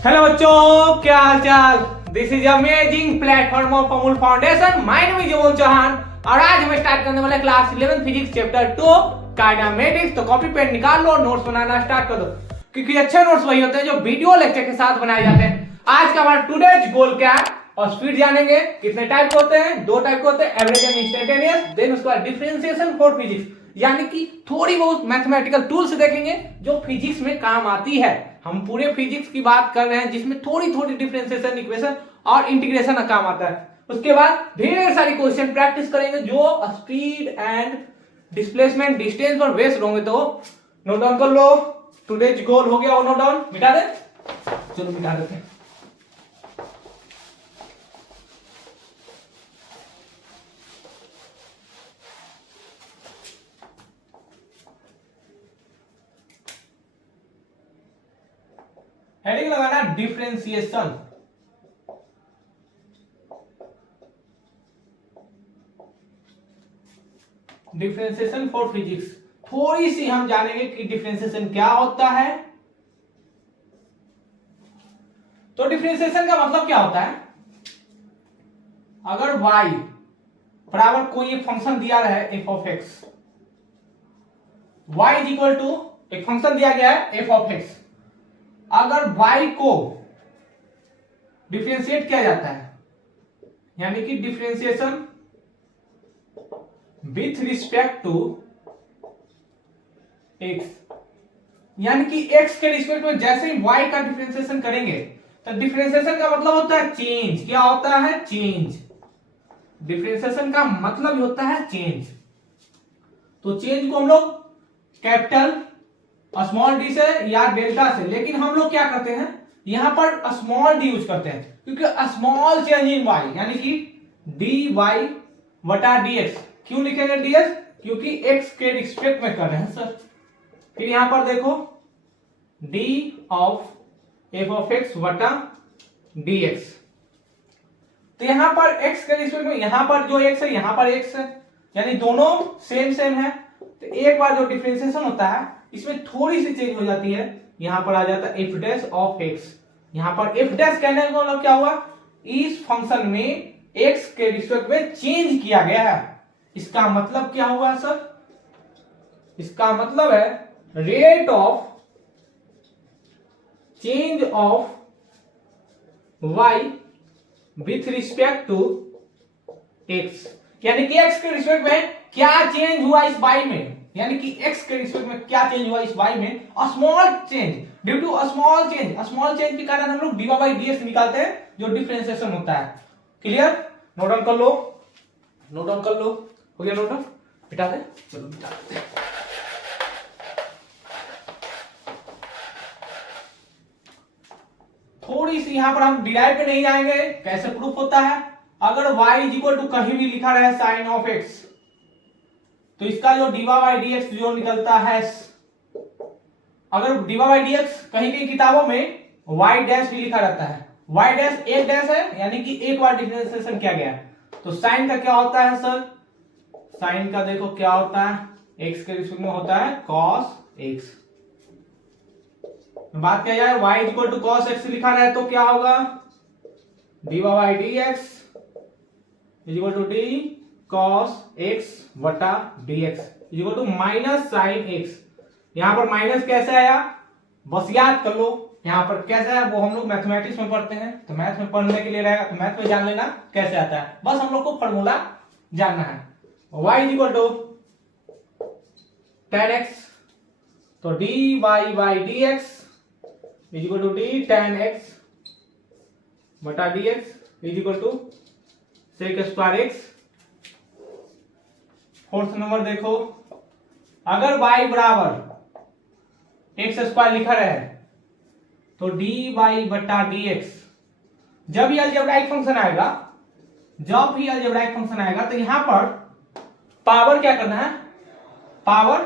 Hello बच्चों, क्या हाल चाल। This is amazing platform of Amul foundation. My name is Amul Chauhan और आज हम स्टार्ट करने वाले क्लास 11 फिजिक्स चैप्टर 2 काइनेमेटिक्स। तो कॉपी पेन निकाल लो और नोट्स बनाना स्टार्ट कर दो, क्योंकि अच्छे नोट्स वही होते हैं जो वीडियो लेक्चर के साथ बनाए जाते हैं। आज का हमारा टुडेज गोल क्या है और स्पीड जानेंगे। कितने टाइप के होते हैं? दो टाइप के होते हैं, एवरेज एंड इंस्टेंटेनियस। देन उसके बाद डिफरेंशिएशन फॉर फिजिक्स, यानी कि थोड़ी बहुत मैथमेटिकल टूल्स देखेंगे जो फिजिक्स में काम आती है। हम पूरे फिजिक्स की बात कर रहे हैं जिसमें थोड़ी थोड़ी डिफरेंशिएशन, इक्वेशन और इंटीग्रेशन का काम आता है। उसके बाद ढेर सारी क्वेश्चन प्रैक्टिस करेंगे जो स्पीड एंड डिस्प्लेसमेंट, डिस्टेंस और वेस्ट होंगे। तो नोट डाउन कर लो। टुडेज गोल हो गया, वो नोट डाउन मिटा दे। चलो मिटा देते हैं। हेडिंग लगाना डिफरेंशिएशन। Differentiation for physics. थोड़ी सी हम जानेंगे कि डिफरेंशिएशन क्या होता है। तो डिफरेंशिएशन का मतलब क्या होता है? अगर y बराबर कोई एक फंक्शन दिया है f of x, y is equal to एक फंक्शन दिया गया है f ऑफ x। अगर y को डिफरेंशिएट किया जाता है, यानी कि differentiation with respect to x, यानी कि x के रिस्पेक्ट में जैसे ही y का डिफरेंशिएशन करेंगे तो डिफरेंशिएशन का मतलब होता है चेंज। क्या होता है? चेंज। डिफरेंशिएशन का मतलब ही होता है चेंज। तो चेंज को हम लोग कैपिटल स्मॉल डी से या डेल्टा से, लेकिन हम लोग क्या करते हैं यहां पर स्मॉल डी यूज करते हैं, क्योंकि स्मॉल चेंज इन वाई, यानी कि डी वाई वटा डी एक्स। क्यों लिखेंगे डी एक्स? क्योंकि एक्स के रिस्पेक्ट में कर रहे हैं सर। फिर यहां पर देखो D of F of x वटा डी एक्स। तो यहां पर एक्स के रिस्पेक्ट में, यहां पर जो एक्स है यहां पर एक्स है, यानी दोनों सेम सेम है। तो एक बार जो डिफरेंशिएशन होता है इसमें थोड़ी सी चेंज हो जाती है। यहां पर आ जाता है एफ डैश ऑफ एक्स। यहां पर एफ डैश कहने का मतलब क्या हुआ? इस फंक्शन में एक्स के रिस्पेक्ट में चेंज किया गया है। इसका मतलब क्या हुआ सर? इसका मतलब है rate of change of y with respect to x, यानी कि x के रिस्पेक्ट में क्या चेंज हुआ इस y में, यानी कि x के रिस्पेक्ट में क्या चेंज हुआ इस y में। Small change, due to small change. Small change के कारण हम लोग dy बाई dx निकालते हैं जो डिफरेंशिएशन होता है। क्लियर? नोट डाउन कर लो, नोट डाउन कर लो। हो गया नोट डाउन? मिटा दे। चलो मिटा देते हैं। थोड़ी सी यहां पर हम डिराइव पे नहीं जाएंगे। कैसे प्रूफ होता है? अगर y इज इक्वल टू कहीं भी लिखा रहे साइन ऑफ x, तो इसका जो डी बाई डी एक्स जो निकलता है, अगर डी बाई डी एक्स कहीं कहीं किताबों में y डैश भी लिखा रहता है, y डैश एक डैश है, यानी कि एक बार डिफरेंशिएशन किया गया। तो साइन का क्या होता है सर? साइन का देखो क्या होता है, x के रिस्पेक्ट में होता है cos x। बात क्या जाए, y equal to cos X लिखा रहा है तो क्या होगा? D by D X equal to D cos X वटा D X equal to minus sine X. यहां पर माइनस कैसे आया बस याद कर लो। यहां पर कैसे आया वो हम लोग मैथमेटिक्स में पढ़ते हैं, तो मैथ में पढ़ने के लिए रहेगा तो मैथ में जान लेना कैसे आता है। बस हम लोग को फॉर्मूला जानना है। y equal to tan x, तो D Y by D X is equal to D tan x बटा D X is equal to sec square X. Fourth number देखो, अगर y बराबर एक्स स्क्वायर लिखा रहे तो डी वाई बटा D X. जब ये अलजेब्राइक फंक्शन आएगा, जब भी अलजेब्राइक फंक्शन आएगा तो यहां पर पावर क्या करना है? पावर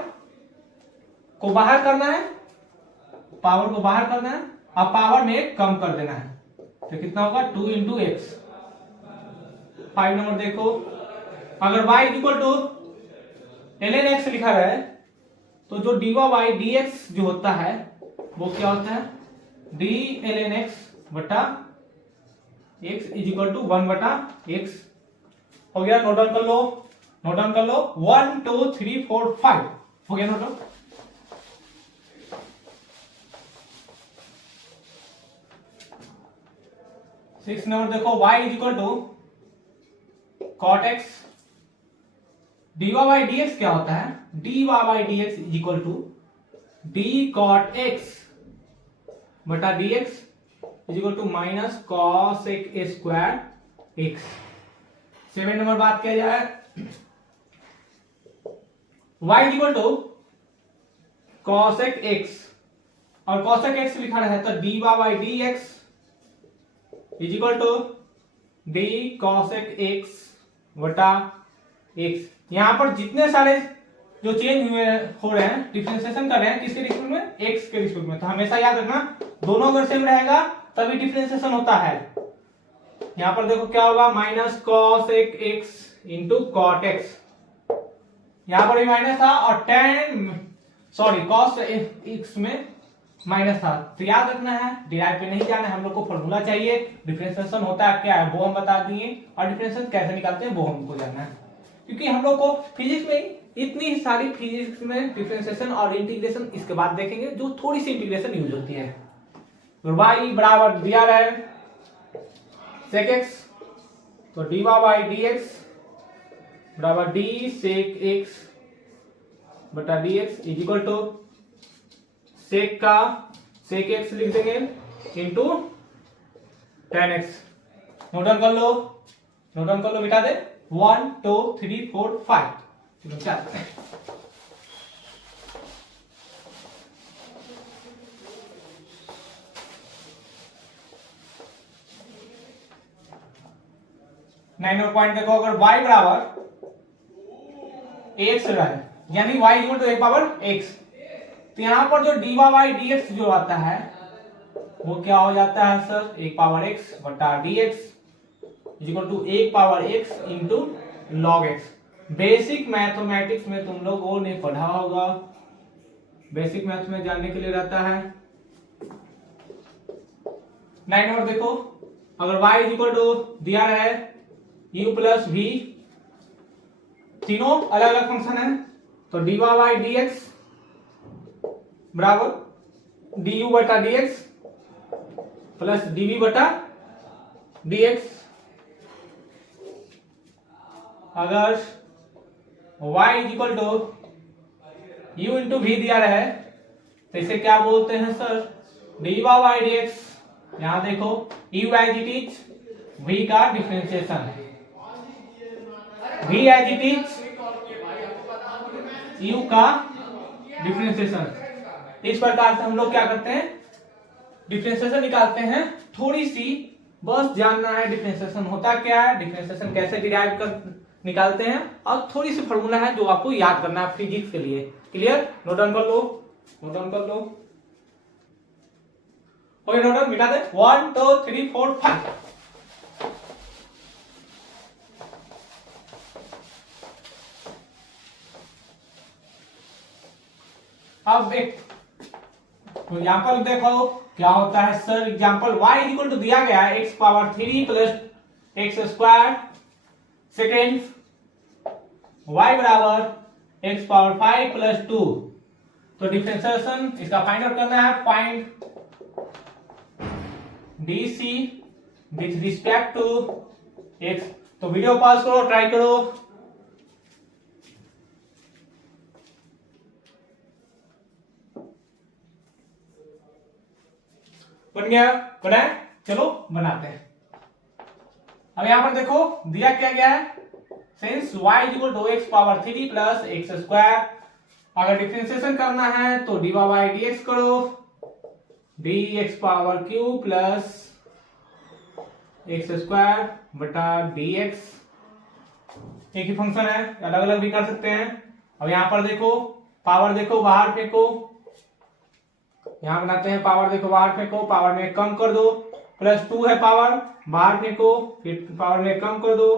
को बाहर करना है, पावर को बाहर करना है और पावर में कम कर देना है। तो कितना होगा? 2 इंटू एक्स। 5 नंबर देखो, अगर y equal to ln x लिखा है तो जो dy बाई dx जो होता है वो क्या होता है? डी ln x बटा x इज इक्वल टू 1 बटा x हो गया। नोट डाउन कर लो, नोट डाउन कर लो। 1 2 3 4 5 हो गया नोट डाउन। सिक्स नंबर देखो, y is equal to cot x dy by dx क्या होता है, dy by dx is equal to d cot x बटा dx is equal to minus cos x square x। 7 number बात किया जाए, y is equal टू cos x और cos x लिखा रहा है तो dy by dx is equal to d cos x बटा x। यहां पर जितने सारे जो चेंज हुए हो रहे हैं, डिफरेंशिएशन कर रहे हैं, किसके रिस्पेक्ट में, x के रिस्पेक्ट में, तो हमेशा याद रखना दोनों अगर सेम रहेगा तभी डिफरेंशिएशन होता है। यहां पर देखो क्या होगा, minus cos x into cot x, यहां पर भी माइनस था और cos x में माइनस था, तो याद रखना है, डिराइव पे नहीं जाना है, हम लोग को फॉर्मूला चाहिए, डिफरेंशिएशन होता है क्या है वो हम बता दिए और डिफरेंशिएशन कैसे निकालते हैं वो हमको जानना है। क्योंकि हम लोग को फिजिक्स में इतनी सारी फिजिक्स में डिफरेंशिएशन और इंटीग्रेशन इसके बाद देखेंगे जो थोड़ी सी इंटीग्रेशन यूज होती है। तो y बराबर दिया है sec x, तो dy बाई dx बराबर d sec x बटा dx is equal to sec का sec x लिख देंगे into tan x। Note down कर लो, नोट डाउन कर लो, मिटा दे। 1 2 3 4 5 चलो चलते हैं। नाइन पॉइंट देखो, अगर y बराबर x रहा है यानी y equal to 1 power x, तो यहां पर जो dy बाई dx जो आता है वो क्या हो जाता है सर, 1 पावर x बटा dx is equal to 1 power x into log x। Basic mathematics में तुम लोगों ने पढ़ा होगा, बेसिक मैथ में जानने के लिए रहता है। 9 नंबर देखो, अगर y इज इक्वल टू दिया है u प्लस v, तीनों अलग अलग फंक्शन है, तो dy बाई dx बराबर du बटा dx प्लस dv बटा dx। अगर y is equal to u into v दिया रहे तो इसे क्या बोलते हैं सर, dy बाई dx। यहां देखो u as it is, v का differentiation, v as it is u का डिफरेंशिएशन। इस प्रकार से हम लोग क्या करते हैं, डिफरेंशिएशन निकालते हैं। थोड़ी सी बस जानना है डिफरेंशिएशन होता क्या है, डिफरेंशिएशन कैसे डिराइव कर निकालते हैं, और थोड़ी सी फॉर्मूला है जो आपको याद करना है फिजिक्स के लिए। क्लियर, नोट डाउन कर लो, नोट डाउन कर लो। ओके, नोट डाउन, मिटा दे। 1 2 3 4 5। अब एक एग्जाम्पल देखो क्या होता है sir. Example y equal to दिया गया है x power 3 plus x square second, y बराबर x पावर 5 प्लस 2। तो डिफरेंशिएशन इसका फाइंड आउट करना है, find dc with respect to x। तो वीडियो पॉज करो, ट्राई करो। बन गया, बनाए, चलो बनाते हैं। अब यहां पर देखो दिया क्या गया है, since y equal to x power 3 plus x square, अगर डिफरेंशिएशन करना है तो dy बाई dx करो, dx power cube plus x square बटा dx। एक ही फंक्शन है, अलग अलग भी कर सकते हैं। अब यहां पर देखो पावर, देखो बाहर फेंको, यहां बनाते हैं पावर, देखो बाहर फेंको, पावर में कम कर दो, प्लस 2 है पावर, बाहर फेंको, फिर पावर में कम कर दो,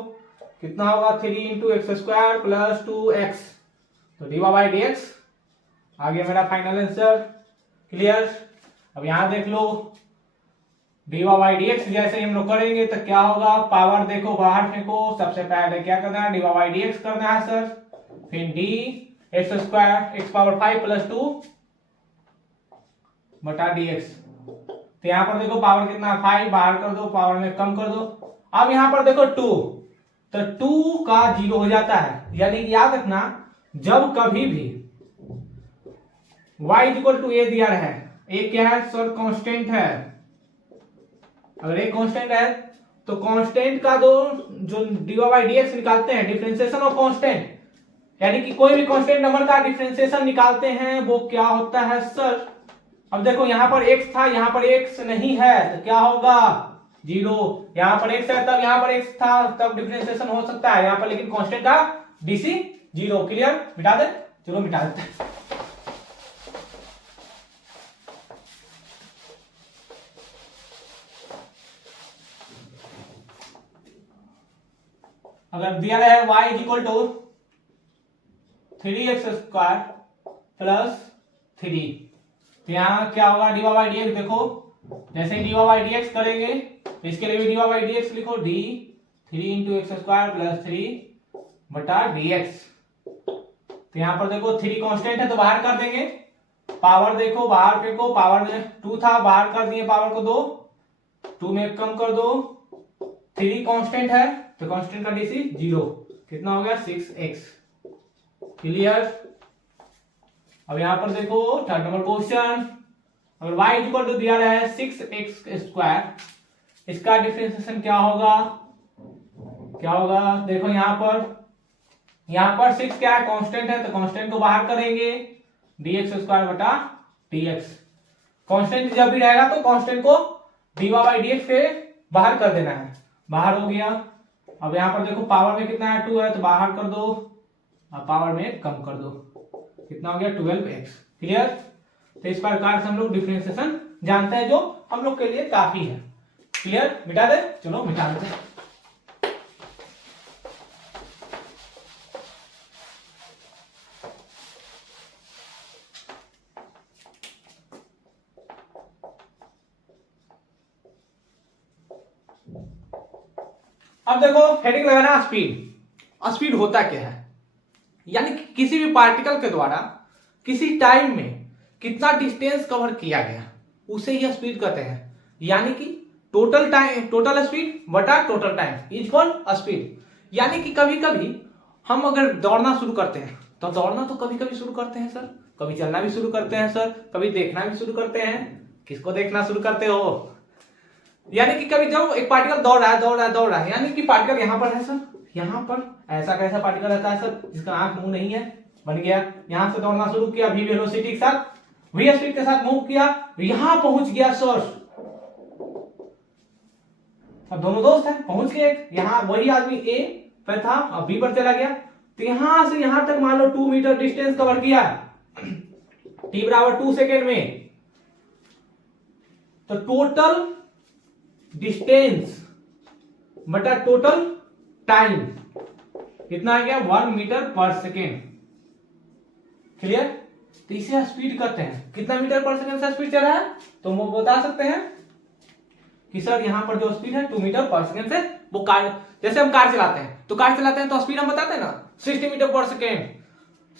कितना होगा 3 into x square plus 2x, तो डी बाई डी एक्स आ गया मेरा फाइनल आंसर। क्लियर। अब यहां देख लो डीवा बाई डी एक्स जैसे हम लोग करेंगे तो क्या होगा, पावर देखो बाहर फेंको, सबसे पहले क्या करना है, डीवा बाई डी एक्स करना है सर, फिर D x square x power 5 plus 2 बटा डी एक्स। तो यहां पर देखो पावर कितना है 5, बाहर कर दो, पावर में कम कर दो। अब यहां पर देखो 2, तो 2 का 0 हो जाता है, यानी याद रखना जब कभी भी y इक्वल टू ए दिया है, ए क्या है सर, कांस्टेंट है। अगर एक कांस्टेंट है तो कांस्टेंट का दो जो डीवा बाई डी एक्स निकालते हैं, डिफरेंशिएशन ऑफ कांस्टेंट, यानी कि कोई भी कांस्टेंट नंबर का डिफरेंशिएशन निकालते हैं वो क्या होता है सर। अब देखो यहां पर x था, यहां पर x नहीं है तो क्या होगा 0, यहां पर x है तब यहां पर x था तब डिफरेंशिएशन हो सकता है यहां पर, लेकिन कांस्टेंट का डीसी 0। क्लियर, मिटा दे, चलो मिटा देते हैं। अगर दिया है y equal to 3x square plus 3, तो यहाँ क्या होगा डीवा बाई डी एक्स, देखो जैसे डीवा बाई डी एक्स करेंगे तो इसके लिए भी डीवा बाई डी एक्स लिखो, D 3 into x square plus 3 बटा डी एक्स। तो यहाँ पर देखो 3 कांस्टेंट है तो बाहर कर देंगे, पावर देखो बाहर फेंको, पावर में 2 था बाहर कर दिए, पावर को 2, 2 में कम कर दो, 3 कांस्टेंट है तो कांस्टेंट का डीसी 0, कितना हो गया 6x। क्लियर। अब यहां पर देखो थर्ड नंबर क्वेश्चन, अगर y इक्वल टू दिया रहा है 6x स्क्वायर, इसका डिफरेंशिएशन क्या होगा, क्या होगा देखो यहां पर 6 क्या है कांस्टेंट है तो कांस्टेंट को बाहर करेंगे, dx स्क्वायर बटा dx। कांस्टेंट जब भी रहेगा तो कांस्टेंट को डीवा बाई डी एक्स के बाहर कर देना है, बाहर हो गया। अब यहां पर देखो पावर में कितना है 2 है तो बाहर कर दो, अब पावर में कम कर दो, कितना हो गया 12x। क्लियर। तो इस प्रकार से हम लोग डिफरेंशिएशन जानते हैं जो हम लोग के लिए काफी है। क्लियर, मिटा दे, चलो मिटा देते हैं। अब देखो हेडिंग लगाना स्पीड। स्पीड होता क्या है, यानी कि किसी भी पार्टिकल के द्वारा किसी टाइम में कितना डिस्टेंस कवर किया गया उसे ही स्पीड कहते हैं, यानी कि टोटल टाइम, टोटल स्पीड बटा टोटल टाइम इक्वल स्पीड। यानी कि कभी कभी हम अगर दौड़ना शुरू करते हैं तो दौड़ना तो कभी कभी शुरू करते हैं सर, कभी चलना भी शुरू करते हैं सर, कभी देखना भी शुरू करते हैं। किसको देखना शुरू करते हो, यानी कि कभी जब एक पार्टिकल दौड़ रहा है दौड़ रहा है दौड़ रहा है, यानी कि पार्टिकल यहां पर है सर, यहां पर ऐसा कैसा पार्टिकल रहता है सर जिसका आंख मुंह नहीं है, बन गया, यहां से दौड़ना शुरू किया v वेलोसिटी के साथ, v स्पीड के साथ मूव किया, यहां पहुंच गया सर। अब दोनों दोस्त हैं, पहुंच गए, यहां वही आदमी ए पर था अब बी पर चला गया, तो यहां से यहां तक मान लो 2 मीटर डिस्टेंस कवर किया t बराबर 2 सेकेंड में, तो टोटल डिस्टेंस बटा टोटल टाइम कितना आ गया 1 मीटर पर सेकेंड। क्लियर। तो इसे स्पीड कहते हैं, कितना मीटर पर सेकेंड से स्पीड चल रहा है तो वो बता सकते हैं कि सर यहां पर जो स्पीड है 2 मीटर पर सेकेंड से, वो कार, जैसे हम कार चलाते हैं तो कार चलाते हैं तो स्पीड हम बताते हैं ना 60 मीटर पर सेकेंड,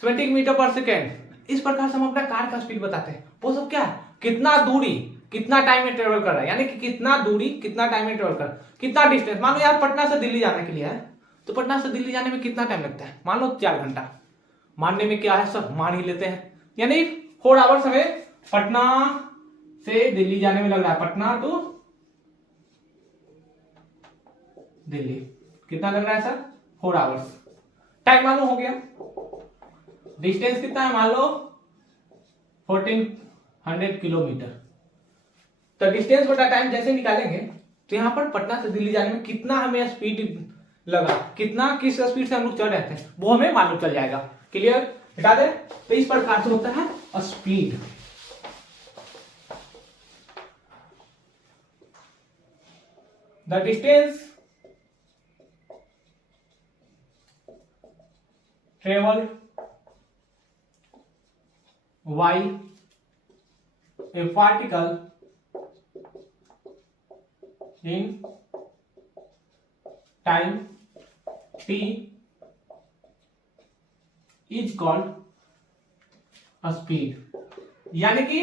20 मीटर पर सेकेंड, इस प्रकार से हम अपना कार का स्पीड बताते हैं। वो सब क्या है, कितना दूरी कितना टाइम में ट्रेवल कर रहा है, यानी कि कितना दूरी कितना टाइम में ट्रेवल कर, कितना डिस्टेंस, मान लो यार पटना से दिल्ली जाने के लिए है तो पटना से दिल्ली जाने में कितना टाइम लगता है, मान लो 4 घंटा, मानने में क्या है सर मान ही लेते हैं, यानी 4 आवर्स हमें पटना से दिल्ली जाने में लग रहा है, पटना टू दिल्ली कितना लग रहा है सर 4 आवर्स, टाइम मालूम हो गया। डिस्टेंस कितना है मान लो 1400 किलोमीटर, तो डिस्टेंस बटा टाइम जैसे निकालेंगे तो यहां पर पटना से दिल्ली जाने में कितना हमें स्पीड लगा, कितना किस स्पीड से हम लोग चल रहे थे वो हमें मालूम चल जाएगा। क्लियर, हटा दे। तो इस प्रकार से होता है speed. The distance travelled by A particle in time t is called speed. यानी कि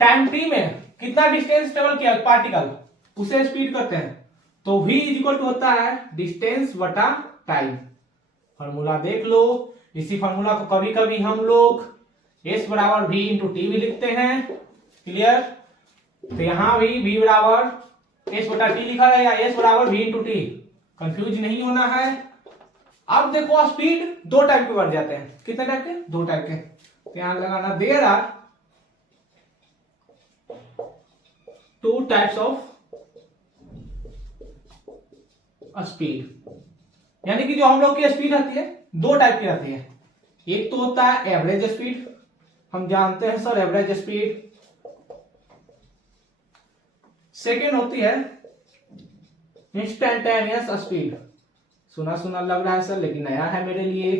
टाइम t में कितना डिस्टेंस ट्रेवल किया पार्टिकल, उसे स्पीड कहते हैं। तो v इज इक्वल टू होता है डिस्टेंस बटा टाइम। फॉर्मूला देख लो। इसी फॉर्मूला को कभी कभी हम लोग s बराबर v इंटू टी भी लिखते हैं। क्लियर। तो यहां भी v बराबर s बटा टी लिखा है या s बराबर v इंटू टी, कंफ्यूज नहीं होना है। अब देखो स्पीड दो टाइप के बढ़ जाते हैं। कितने टाइप के? दो टाइप के। ध्यान लगाना, there are two types of speed. यानी कि जो हम लोग की स्पीड आती है दो टाइप की रहती है। एक तो होता है एवरेज स्पीड, हम जानते हैं सर एवरेज स्पीड। सेकेंड होती है इंस्टेंटेनियस स्पीड। सुना सुना लग रहा है सर, लेकिन नया है मेरे लिए,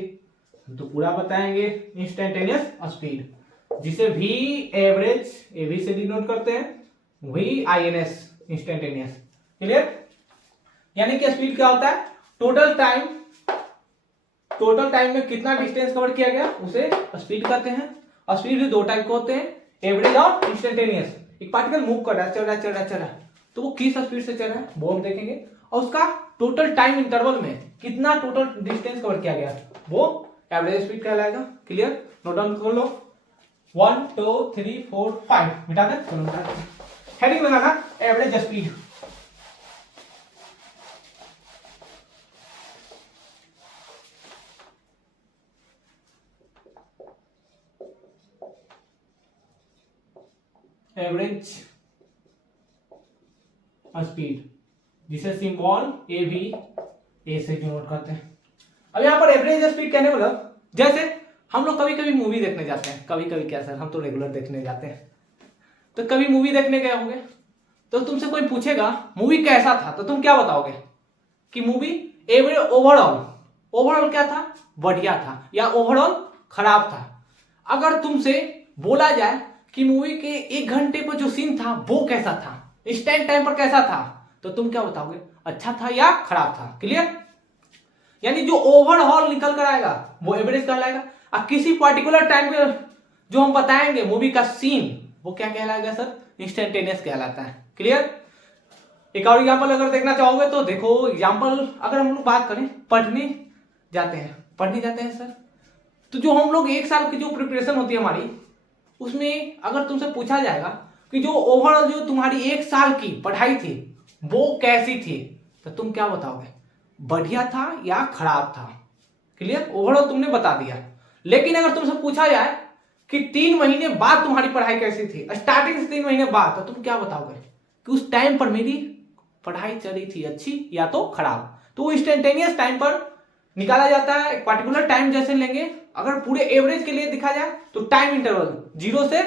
तो पूरा बताएंगे। इंस्टेंटेनियस स्पीड, जिसे वी एवरेज एवी से डिनोट करते हैं, V I N S instantaneous. Clear. यानी कि स्पीड क्या होता है? टोटल टाइम में कितना डिस्टेंस कवर किया गया उसे स्पीड कहते हैं। स्पीड दो टाइप के होते हैं, एवरेज और इंस्टेंटेनियस। एक पार्टिकल मूव कर रहा है, चल रहा है, तो वो किस स्पीड से चल रहा है वो हम देखेंगे, और उसका टोटल टाइम इंटरवल में कितना टोटल डिस्टेंस कवर किया गया वो एवरेज स्पीड कहलाएगा। क्लियर। नोट डाउन कर लो। 1 2 3 4 5 मिटा दे। चलो मिटा दे। हेडिंग लगाना एवरेज स्पीड। एवरेज स्पीड, जिसे सिंबल ए भी ए से डिनोट करते हैं। अब यहाँ पर एवरेज स्पीड कहने मतलब जैसे हम लोग कभी कभी मूवी देखने जाते हैं। कभी कभी क्या सर, हम तो रेगुलर देखने जाते हैं। तो कभी मूवी देखने गए होंगे, तो तुमसे कोई पूछेगा मूवी कैसा था, तो तुम क्या बताओगे कि मूवी एवरेज ओवरऑल क्या था, बढ़िया था, या ओवरऑल खराब था। अगर तुमसे बोला जाए कि मूवी के 1 घंटे पर जो सीन था वो कैसा था, इंस्टेंट टाइम पर कैसा था, तो तुम क्या बताओगे, अच्छा था या खराब था। क्लियर। यानी जो ओवरऑल निकल कर आएगा वो एवरेज कहलाएगा, और किसी पर्टिकुलर टाइम पे जो हम बताएंगे मूवी का सीन, वो क्या कहलाएगा सर, इंस्टेंटेनियस कहलाता है। क्लियर। एक और एग्जांपल अगर देखना चाहोगे तो देखो, एग्जांपल अगर हम लोग बात करें, पढ़ने जाते हैं सर, तो जो हम लोग 1 साल की जो प्रिपरेशन होती है हमारी, उसमें अगर तुमसे पूछा जाएगा कि जो ओवरऑल जो तुम्हारी 1 साल की पढ़ाई थी वो कैसी थी, तो तुम क्या बताओगे, बढ़िया था या खराब था। क्लियर। ओवरऑल तुमने बता दिया। लेकिन अगर तुमसे पूछा जाए कि 3 महीने बाद तुम्हारी पढ़ाई कैसी थी, स्टार्टिंग से 3 महीने बाद, तो तुम क्या बताओगे कि उस टाइम पर मेरी पढ़ाई चली थी अच्छी या तो खराब। तो इंस्टेंटेनियस टाइम पर निकाला जाता है, एक पर्टिकुलर टाइम जैसे लेंगे। अगर पूरे एवरेज के लिए दिखा जाए तो टाइम इंटरवल 0 से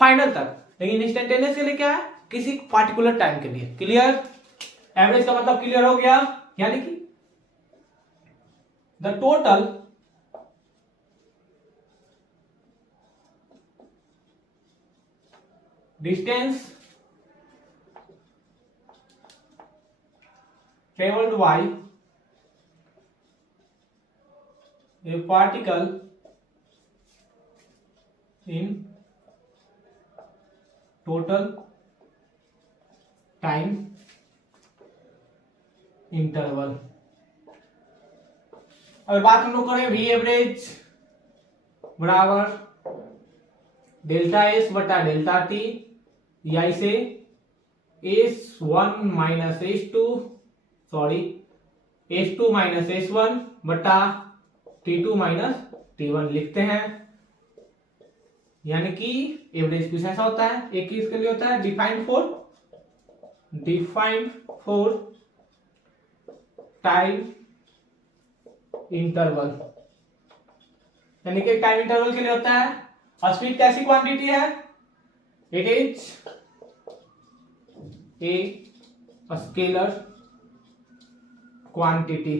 फाइनल तक, लेकिन इंस्टेंटेनियस के लिए क्या है, किसी पर्टिकुलर टाइम के लिए। क्लियर। एवरेज का मतलब क्लियर हो गया। यानी कि the total distance traveled by a particle in total time interval। अगर बात हम लोग करें वी एवरेज बराबर डेल्टा एस बटा डेल्टा टी, या इसे S1 minus S2 S2 minus S1 बटा T2 माइनस T1 लिखते हैं। यानी कि एवरेज कुछ ऐसा होता है, एक इसके लिए होता है डिफाइंड फॉर टाइम इंटरवल। यानी कि टाइम इंटरवल के लिए होता है। स्पीड कैसी क्वांटिटी है, it is a scalar quantity.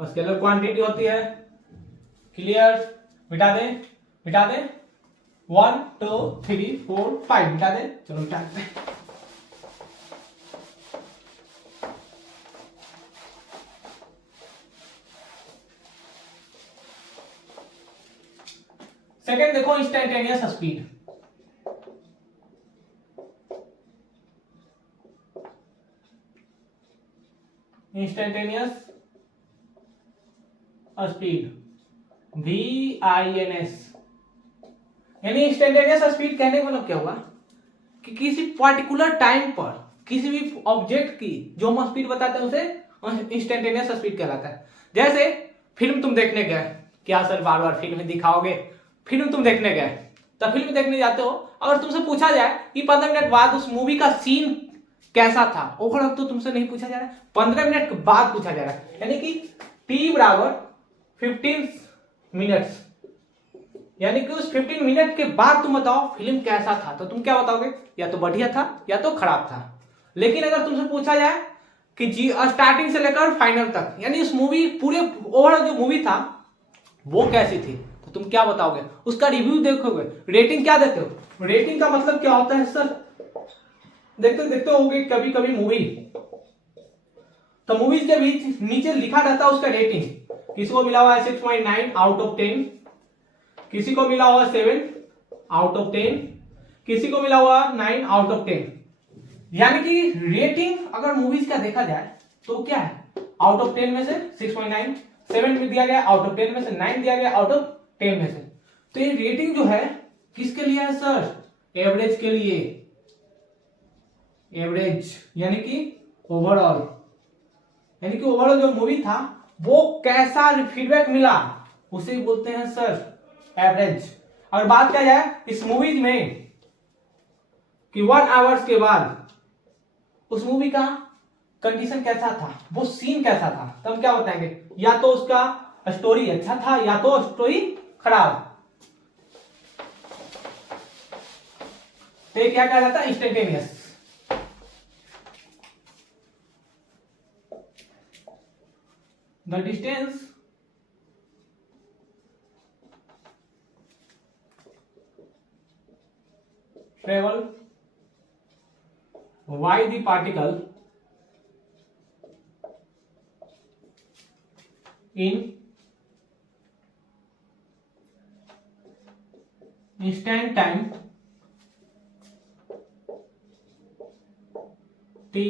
Scalar quantity होती है। क्लियर। मिटा दे 1 2 3 4 5 मिटा दे। चलो मिटा दे। सेकंड देखो instantaneous speed. Instantaneous speed VINS, यानी इंस्टेंटेनियस स्पीड कहने का मतलब क्या हुआ कि किसी पर्टिकुलर टाइम पर किसी भी ऑब्जेक्ट की जो हम स्पीड बताते हैं उसे इंस्टेंटेनियस स्पीड कहलाता है। जैसे फिल्म तुम देखने गए, क्या सर बार बार फिल्म दिखाओगे? फिल्म तुम देखने गए, तब फिल्म देखने जाते हो, अगर तुमसे पूछा जाए कि 15 मिनट बाद उस मूवी का सीन कैसा था, ओवरऑल तो तुमसे नहीं पूछा जा रहा है, 15 मिनट के बाद पूछा जा रहा है, यानी कि T बराबर 15 मिनट्स, यानी कि उस 15 मिनट के बाद तुम बताओ फिल्म कैसा था, तो तुम क्या बताओगे? या तो बढ़िया था या तो खराब था। लेकिन अगर तुमसे पूछा जाए कि जी स्टार्टिंग से लेकर फाइनल तक, यानी उस मूवी पूरे ओवरऑल जो मूवी था वो कैसी थी, तो तुम क्या बताओगे? उसका रिव्यू देखोगे, रेटिंग क्या देते हो? रेटिंग का मतलब क्या होता है सर? देखते देखते होगे कभी कभी मूवी, तो मूवीज के बीच नीचे लिखा रहता है उसका रेटिंग, किसी को मिला हुआ है 6.9 आउट ऑफ 10, किसी को मिला हुआ 7 आउट ऑफ 10, किसी को मिला हुआ 9 आउट ऑफ 10। यानी कि रेटिंग अगर मूवीज का देखा जाए तो क्या है, आउट ऑफ 10 में से 6.9, 7 में दिया गया, आउट ऑफ 10 में से 9 दिया गया, आउट ऑफ 10 में से। तो ये रेटिंग जो है किसके लिए है सर? एवरेज के लिए। एवरेज यानी कि ओवरऑल, यानी कि ओवरऑल जो मूवी था वो कैसा फीडबैक मिला उसे बोलते हैं सर एवरेज। और बात किया जाए इस मूवीज में कि 1 आवर्स के बाद उस मूवी का कंडीशन कैसा था, वो सीन कैसा था, तो हम क्या बताएंगे? या तो उसका स्टोरी अच्छा था या तो स्टोरी खराब। तो ये क्या कहलाता है? Instantaneous. The distance travel by the particle in instant time T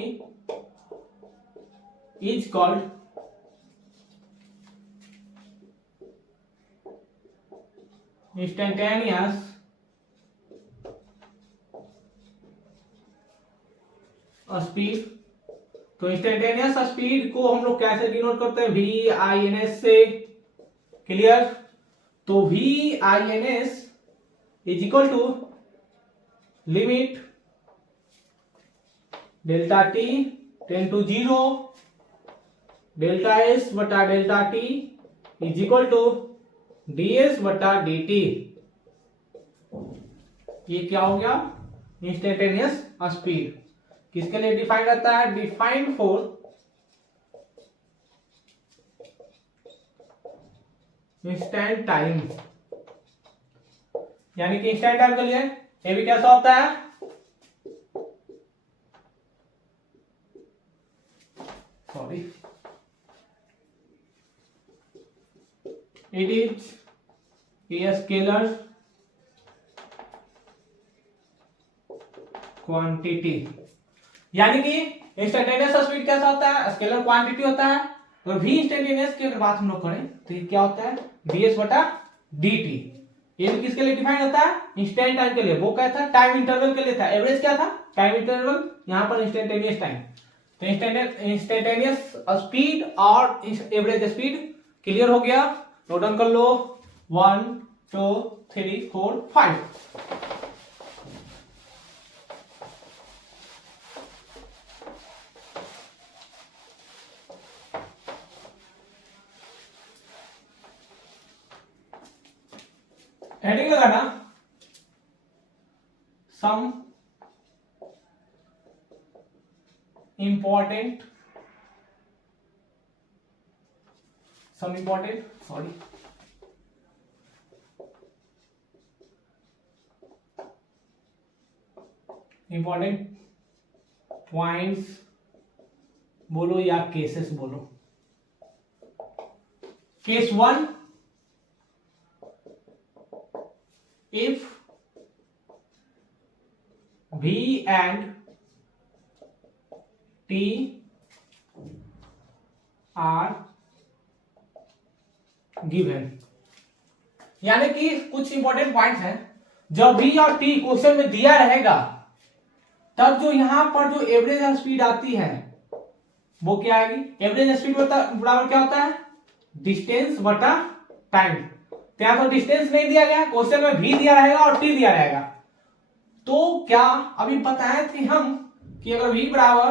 is called instantaneous speed. तो इंस्टेंटेनियस स्पीड को हम लोग कैसे डिनोट करते हैं? VINS से। क्लियर? तो VINS is equal to limit delta T tend to 0 delta S बटा delta T is equal to DS बटा DT। ये क्या हो गया? Instantaneous speed. किसके लिए डिफाइन रहता है? डिफाइंड फॉर इंस्टेंट टाइम, यानी कि इंस्टेंट टाइम के लिए ये भी कैसा होता है? Sorry, it is a scalar quantity. यानी कि इंस्टेंटेनियस स्पीड कैसा होता है? स्केलर क्वांटिटी होता है। और भी इंस्टेंटेनियस की अगर बात हम लोग करें तो ये क्या होता है? DS बटा DT। ये भी किसके लिए डिफाइन होता है? इंस्टेंट टाइम के लिए। वो क्या था? टाइम इंटरवल के लिए था। एवरेज क्या था? Time interval. यहां पर इंस्टेंटेनियस टाइम। तो इंस्टेंटेनियस स्पीड और एवरेज स्पीड क्लियर हो गया? नोट डाउन कर लो। 1 2 3 4 5। हेडिंग लगाना some important sorry important points बोलो या केसेस बोलो। Case 1 if V and T are given, यानी कि कुछ इंपॉर्टेंट पॉइंट्स हैं। जब V और T क्वेश्चन में दिया रहेगा तब जो यहां पर जो एवरेज स्पीड आती है वो क्या आएगी? एवरेज स्पीड बराबर क्या होता है? डिस्टेंस बटा टाइम। तो यहां पर डिस्टेंस नहीं दिया गया, क्वेश्चन में V दिया रहेगा और T दिया रहेगा। तो क्या अभी बताए थे हम कि अगर V बराबर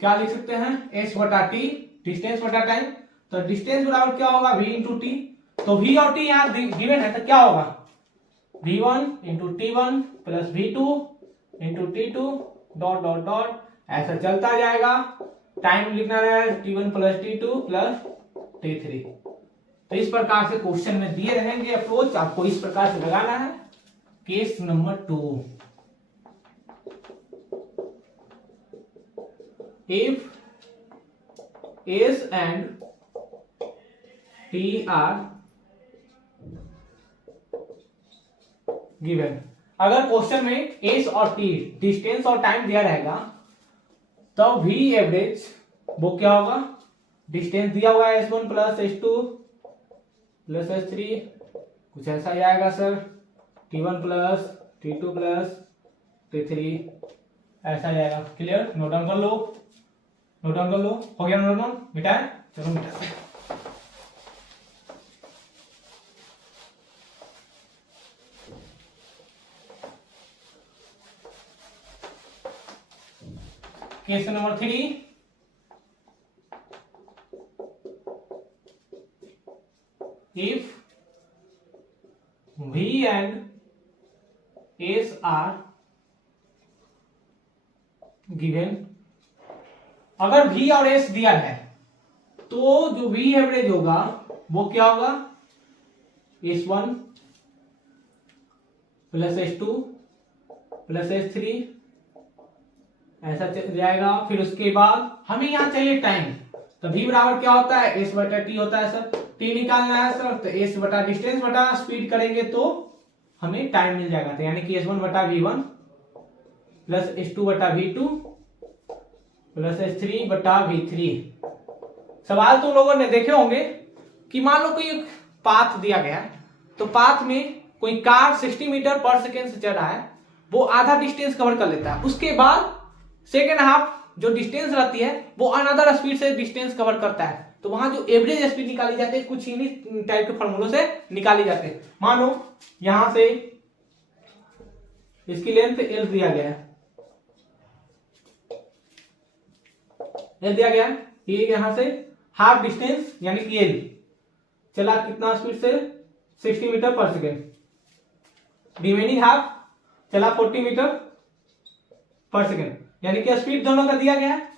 क्या लिख सकते हैं? S बटा T, डिस्टेंस बटा टाइम। तो डिस्टेंस बराबर क्या होगा? V into T. तो V और T यहाँ गिवन है तो क्या होगा? V1 into T1 plus V2 into T2 dot dot dot ऐसा चलता जाएगा। टाइम लिखना रहेगा T1 plus T2 plus T3। तो इस प्रकार से क्वेश्चन में दिए रहेंगे अप्रोच, आपको इस प्रकार से लगाना है। Case number 2, if S and T are given, अगर क्वेश्चन में S और T डिस्टेंस और टाइम दिया रहेगा तब V एवरेज वो क्या होगा? डिस्टेंस दिया हुआ है S1 plus S2 plus S3, कुछ ऐसा ही आएगा sir. T1 plus T2 plus T3 ऐसा जाएगा। क्लियर? नोट डाउन कर लो, नोट डाउन कर लो। हो गया नोट डाउन? मिटाए? चलो मिटाए। Case number 3, if V and S are given, अगर V और S दिया है तो जो V एवरेज होगा वो क्या होगा? S1 plus S2 plus S3 ऐसा जाएगा। फिर उसके बाद हमें यहां चाहिए टाइम, तो V बराबर क्या होता है? S बटा T होता है सर। T निकालना है सर, तो S बटा डिस्टेंस बटा स्पीड करेंगे तो हमें टाइम मिल जाएगा। तो यानी कि S1 बटा V1 प्लस S2 बटा V2 प्लस S3 बटा V3। सवाल तुम लोगों ने देखे होंगे कि मान लो कोई पाथ दिया गया है, तो पाथ में कोई कार 60 मीटर पर सेकेंड से चल रहा है, वो आधा डिस्टेंस कवर कर लेता है। उसके बाद सेकेंड हाफ जो डिस्टेंस रहती है वो अनदर स्पीड से डिस्टेंस कवर करता है। तो वहां जो एवरेज स्पीड निकाली जाती है कुछ इन्हीं टाइप के फॉर्मूलों से निकाली जाती है। मानो यहां से इसकी लेंथ L दिया गया है, L दिया गया है, ये यहां से हाफ डिस्टेंस यानी कि L चला कितना स्पीड से? 60 मीटर पर सेकेंड। रिमेनिंग हाफ चला 40 मीटर पर सेकेंड, यानी कि स्पीड दोनों का दिया गया है,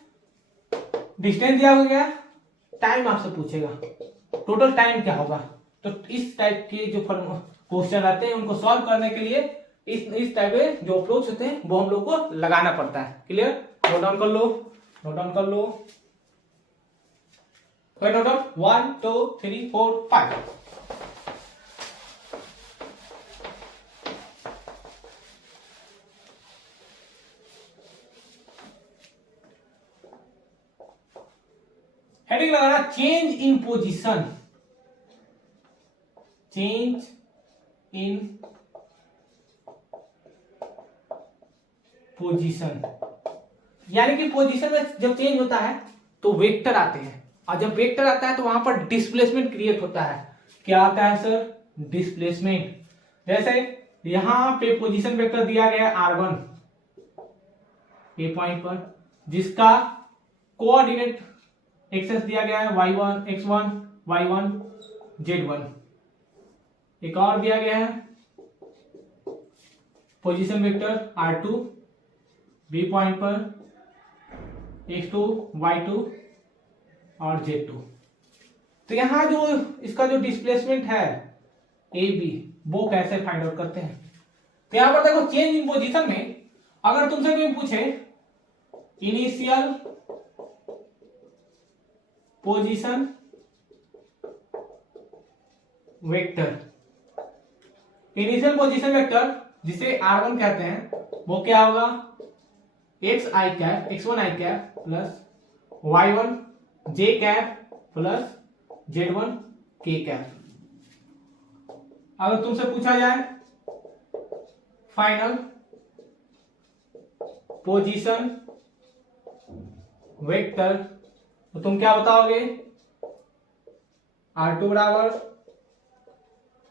डिस्टेंस दिया गया है, टाइम आपसे पूछेगा टोटल टाइम क्या होगा। तो इस टाइप के जो क्वेश्चन आते हैं उनको सॉल्व करने के लिए इस टाइप के जो अप्रोच होते हैं वो हम लोग को लगाना पड़ता है। क्लियर? नोट डाउन कर लो, नोट डाउन कर लो। Note down 1 2 3 4 5। हेडिंग लगाना change in position, change in position, यानी कि पोजीशन में जब चेंज होता है तो वेक्टर आते हैं, और जब वेक्टर आता है तो वहां पर डिस्प्लेसमेंट क्रिएट होता है। क्या आता है सर? डिस्प्लेसमेंट। जैसे यहां पे पोजीशन वेक्टर दिया गया है R1 ए पॉइंट पर, जिसका कोऑर्डिनेट एक्सेस दिया गया है y1 x1 y1 z1। एक और दिया गया है position vector R2 B point पर x2 y2 और z2। तो यहां जो इसका जो डिस्प्लेसमेंट है ए बी वो कैसे फाइंड आउट करते हैं? तो यहां पर देखो चेंज इन पोजीशन में अगर तुमसे कोई पूछे initial position vector, initial position vector जिसे r1 कहते हैं वो क्या होगा, x1 i cap plus y1 j cap plus z1 k cap. अगर तुमसे पूछा जाए फाइनल पोजीशन वेक्टर तो तुम क्या बताओगे, r2 बराबर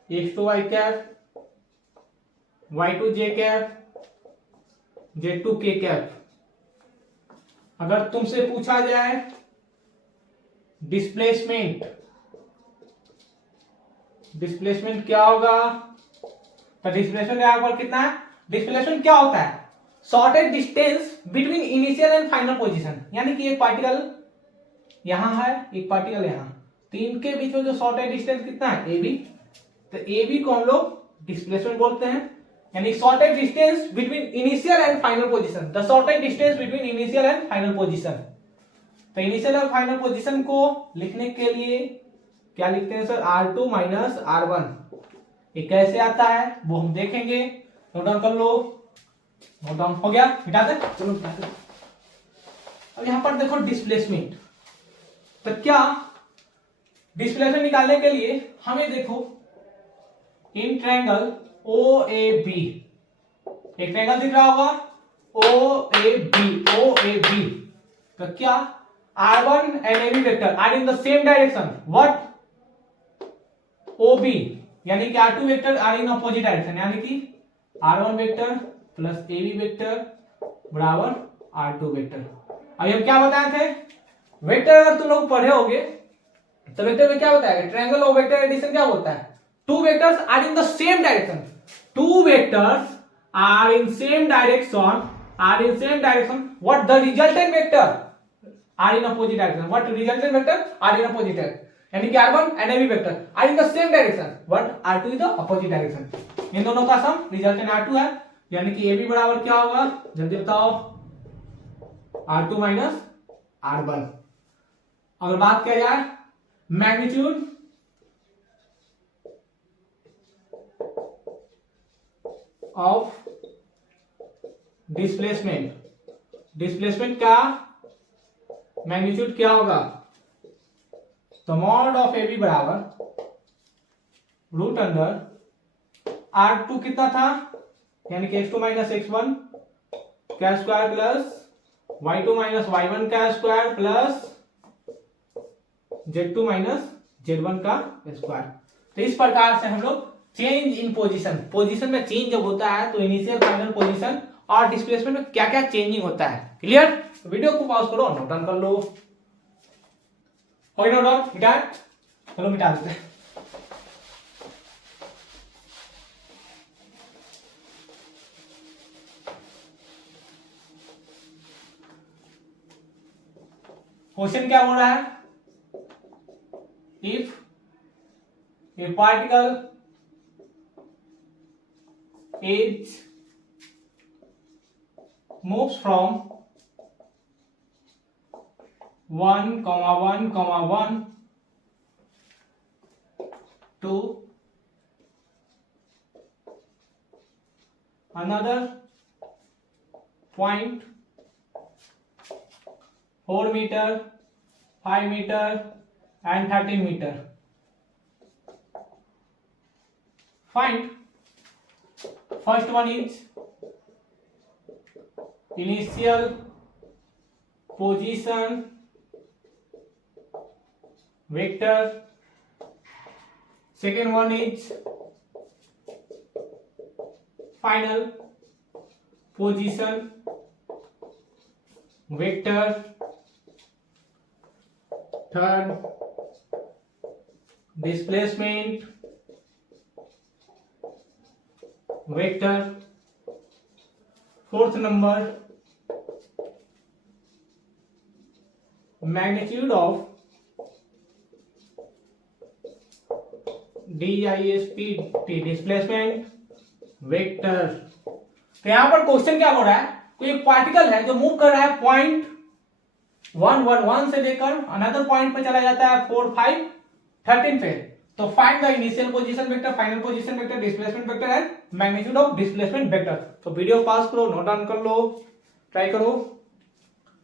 x2 y cap y2 j cap z2 k cap. अगर तुमसे पूछा जाए डिस्प्लेसमेंट, डिस्प्लेसमेंट क्या होगा, तो डिस्प्लेसमेंट यहां पर कितना है, डिस्प्लेसमेंट क्या होता है, shortage distance between initial and final position. यानी कि एक पार्टिकल यहां है, एक पार्टिकल यहां, तो इनके बीच में जो शॉर्टेज डिस्टेंस कितना है, ए बी, तो ए बी को हम लोग डिस्प्लेसमेंट बोलते हैं। यानी shortage distance between initial and final position, the shortage distance between initial and final position. तो इनिशियल और फाइनल पोजीशन को लिखने के लिए क्या लिखते हैं सर, r2 माइनस r1। ये कैसे आता है वो हम देखेंगे, नोट डाउन कर लो। नोट डाउन हो गया, मिटा दे, चलो मिटा दे। अब यहां पर देखो डिस्प्लेसमेंट, तो क्या डिस्प्लेसमेंट निकालने के लिए हमें देखो इन ट्रायंगल OAB, एक ट्रायंगल दिख रहा होगा OAB, तो क्या r1 and AB vector are in the same direction, what OB, यानी कि r2 vector are in opposite direction, यानी कि r1 vector plus AB vector बराबर r2 वेक्टर। अभी हम क्या बताए थे, वेक्टर अगर तुम लोग पढ़े होगे तो वेक्टर में क्या बताया, ट्रायंगल ऑफ वेक्टर एडिशन क्या होता है, two vectors are in the same direction, two vectors are in same direction, what the resultant vector are in opposite direction, what resultant vector are in opposite direction, यानी कि r1 and AB vector are in the same direction, what r2 is the opposite direction. इन दोनों का सम resultant r2 है, यानी कि AB बराबर क्या होगा, जल्दी बताओ, r2 माइनस r1। अगर बात किया जाए मैग्नीट्यूड ऑफ डिस्प्लेसमेंट, डिस्प्लेसमेंट का मैग्नीट्यूड क्या होगा, तो मॉड ऑफ ए बी बराबर रूट अंडर r2 कितना था, यानी कि x2 माइनस x1 का square plus y2 minus y1 का square plus z2 minus z1 का स्क्वायर। तो इस प्रकार से हम लोग चेंज इन पोजीशन, पोजीशन में चेंज जब होता है तो इनिशियल फाइनल पोजीशन और डिस्प्लेसमेंट में क्या क्या चेंजिंग होता है। क्लियर, वीडियो को पॉज करो, नोट डाउन कर लो। हो नोट डाउन, मिटा, चलो मिटा देते हैं। क्वेश्चन क्या बोल रहा है, if A particle is moves from 1,1,1 to another point 4 meter, 5 meter and 13 meter. Find first one is initial position vector, second one is final position vector, third displacement vector, fourth number magnitude of DISP displacement vector। तो यहां पर question क्या हो रहा है, कोई एक particle है जो मूव कर रहा है पॉइंट 1,1,1 से लेकर अनदर पॉइंट पे चला जाता है 4, 5, 13 पे। तो find the initial position vector, final position vector, displacement vector and magnitude of displacement vector. तो वीडियो पास करो, नोट डाउन कर लो, ट्राई करो।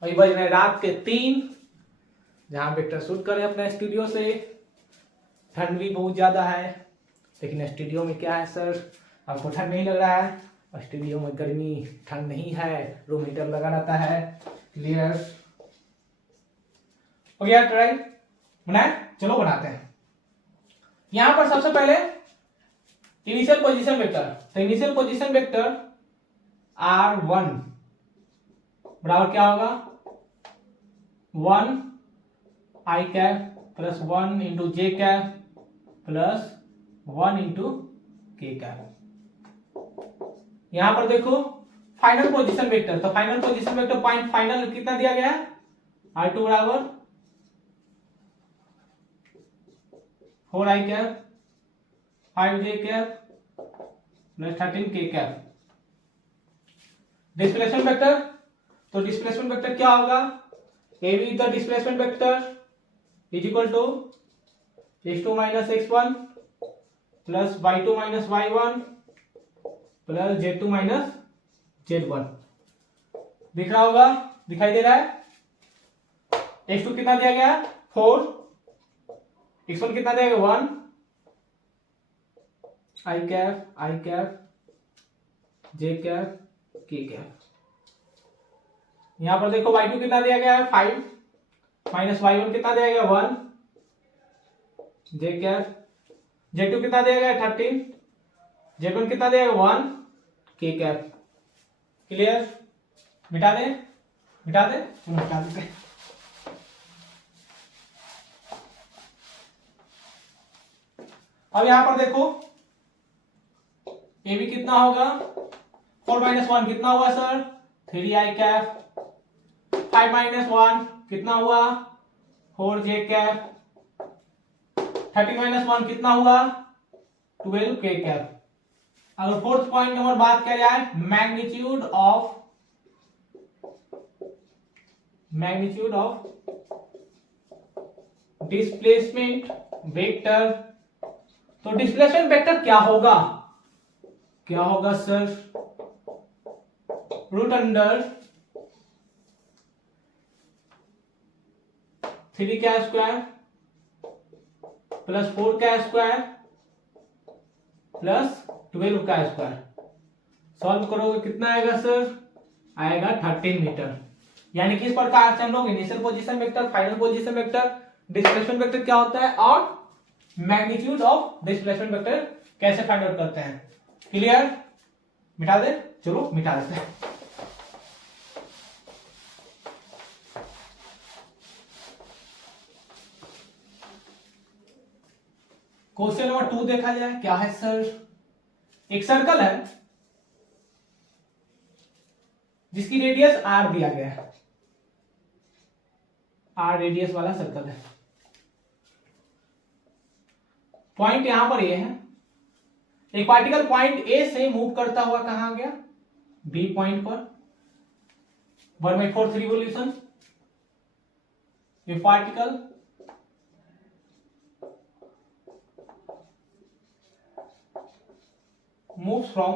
अभी बज रहे रात के 3, जहां वेक्टर शूट करें अपने स्टूडियो से। ठंड भी बहुत ज्यादा है, लेकिन स्टूडियो में क्या है सर, आपको ठंड नहीं लग रहा है? स्टूडियो में गर्मी ठंड नहीं है, रूम हीटर लगा रहता है। क्लियर हो गया? ट्राई बनाए, चलो बनाते हैं। यहां पर सबसे पहले इनिशियल पोजीशन वेक्टर, तो इनिशियल पोजीशन वेक्टर R1 बराबर क्या होगा, 1 i cap plus 1 into J cap plus 1 into K cap. यहां पर देखो फाइनल पोजीशन वेक्टर, तो final position vector point final कितना दिया गया है, R2 बराबर 4i cap 5j cap plus 13k cap. Displacement vector, तो डिस्प्लेसमेंट वेक्टर क्या होगा, A B the displacement vector is equal to x2 minus x1 plus y2 minus y1 plus z2 minus z1। दिख रहा होगा, दिखाई दे रहा है। x2 कितना दिया गया, 4, x1 कितना दिया गया, 1, i cap j cap k cap. यहां पर देखो y2 कितना दिया गया है, 5 माइनस y1 कितना दिया गया, 1, j कैप, z2 कितना दिया गया, 13, z1 कितना दिया गया, 1, k कैप। क्लियर? मिटा दे, मिटा दे, मिटा देते। अब यहां पर देखो ए बी कितना होगा, 4 माइनस 1 कितना हुआ सर, 3i कैप, 5 माइनस 1 कितना हुआ, 4j कैप, 30 माइनस 1 कितना हुआ, 12k कैप। अगर फोर्थ पॉइंट नंबर बात किया जाए, मैग्नीट्यूड ऑफ डिस्प्लेसमेंट वेक्टर, तो डिस्प्लेसमेंट वेक्टर क्या होगा, क्या होगा sir, root under 3k square plus 4k square plus 12k square. Solve करोगे कितना आएगा सर, आएगा 13 मीटर। यानी कि इस प्रकार से हम लोग initial position vector, final position vector, displacement vector क्या होता है और मैग्नीट्यूड ऑफ डिस्प्लेसमेंट वेक्टर कैसे फाइंड आउट करते हैं। क्लियर? मिटा दे, चलो मिटा देते हैं। क्वेश्चन नंबर 2 देखा जाए, क्या है सर, एक सर्कल है जिसकी रेडियस r दिया गया है, r रेडियस वाला सर्कल है। पॉइंट यहां पर ये है, एक पार्टिकल पॉइंट ए से मूव करता हुआ कहां गया, बी पॉइंट पर, 1/4 रिवोल्यूशन। ये particle moves from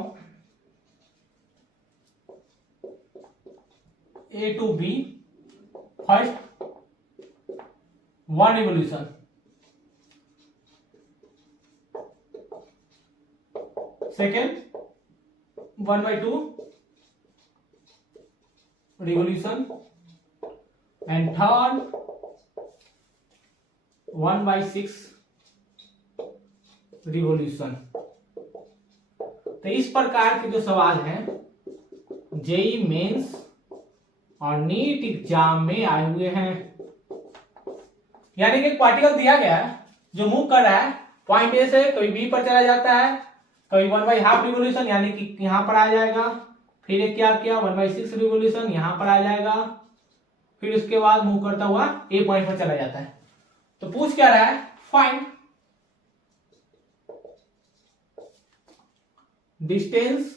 A to B, first 1 revolution, second 1/2 revolution, and third 1/6 revolution। तो इस प्रकार के जो सवाल हैं जेई मेंस और नीट एग्जाम में आए हुए हैं। यानी कि एक पार्टिकल दिया गया है जो मूव कर रहा है पॉइंट ए से, कभी बी पर चला जाता है, कभी 1/2 रिवोल्यूशन यानी कि यहां पर आ जाएगा, फिर एक क्या किया 1/6 रिवोल्यूशन यहां पर आ जाएगा, फिर उसके बाद मूव करता हुआ ए पॉइंट पर चला जाता है। तो पूछ क्या रहा है, find distance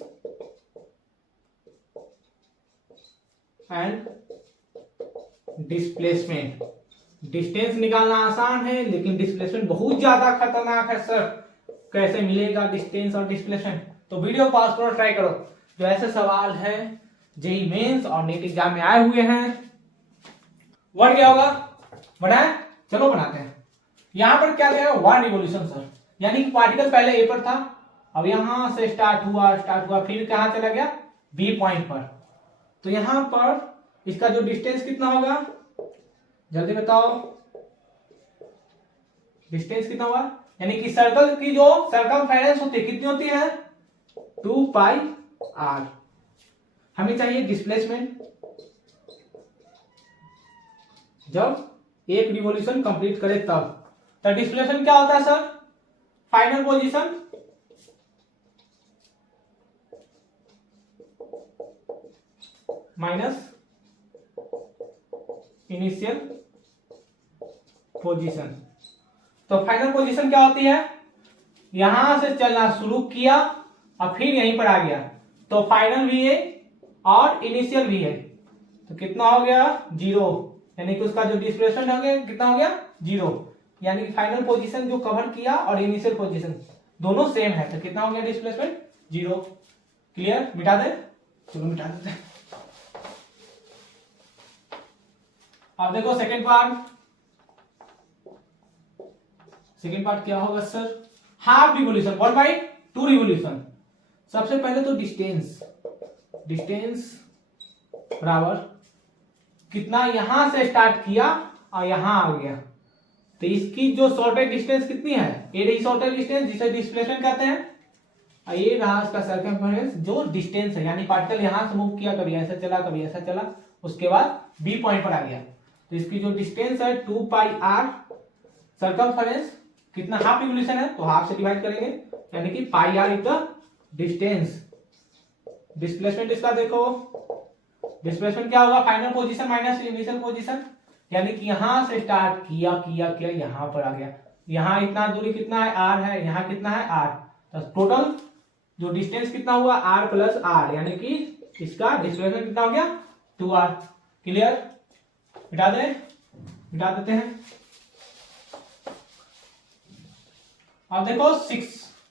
and displacement distance निकालना आसान है लेकिन डिस्प्लेसमेंट बहुत ज्यादा खतरनाक है सर, कैसे मिलेगा डिस्टेंस और डिस्प्लेसमेंट? तो वीडियो पास करो, ट्राई करो। जो ऐसे सवाल है जेईई मेंस और नीट एग्जाम में आए हुए हैं, वर्ड क्या होगा? बनाए, चलो बनाते हैं। यहां पर क्या दिया? वन रिवॉल्यूशन सर, यानी कि पार्टिकल पहले ए पर था, अब यहां से स्टार्ट हुआ फिर कहां चला गया? बी पॉइंट पर। तो यहां पर इसका जो डिस्टेंस कितना होगा, जल्दी बताओ, डिस्टेंस कितना होगा? यानी कि सर्कल की जो सर्कमफेरेंस होती है कितनी होती है? 2 पाई आर। हमें चाहिए डिस्प्लेसमेंट जब एक रिवॉल्यूशन कंप्लीट करे तब। तो डिस्प्लेसमेंट क्या होता है sir? Final position minus initial position. तो फाइनल पोजीशन क्या होती है? यहां से चलना शुरू किया और फिर यहीं पर आ गया, तो फाइनल भी है और इनिशियल भी है, तो कितना हो गया? 0। यानी कि उसका जो डिस्प्लेसमेंट हो गया कितना हो गया? 0। यानी कि फाइनल पोजीशन जो कवर किया और इनिशियल पोजीशन दोनों सेम है, तो कितना हो गया डिस्प्लेसमेंट? 0। क्लियर? मिटा दे, चलो मिटा देते हैं। अब देखो सेकेंड पार्ट क्या होगा सर? Half revolution 1/2 revolution. सबसे पहले तो डिस्टेंस बराबर कितना, यहां से स्टार्ट किया और यहां आ गया, तो इसकी जो शॉर्टेज डिस्टेंस कितनी है? ये रही शॉर्टेज डिस्टेंस जिसे डिस्प्लेसमेंट कहते हैं, और ये रहा इसका सर्कमफेरेंस जो डिस्टेंस है, यानी पार्टिकल यहां से मूव किया, कभी ऐसा चला कभी ऐसा चला, उसके बाद बी पॉइंट पर आ गया, तो इसकी जो डिस्टेंस है 2 पाई आर। सर्कमफेरेंस कितना? हाफ रिवॉल्यूशन है तो हाफ से डिवाइड करेंगे, यानी कि pi R is the distance. Displacement इसका देखो, डिस्प्लेसमेंट क्या होगा? Final position minus initial position, यानी कि यहां से स्टार्ट किया यहां पर आ गया, यहां इतना दूरी कितना है? आर है, यहां कितना है? आर, तो टोटल जो डिस्टेंस कितना हुआ? आर प्लस आर, यानी कि इसका डिस्प्लेसमेंट कितना हो गया? 2r। क्लियर? मिटा देते हैं। अब देखो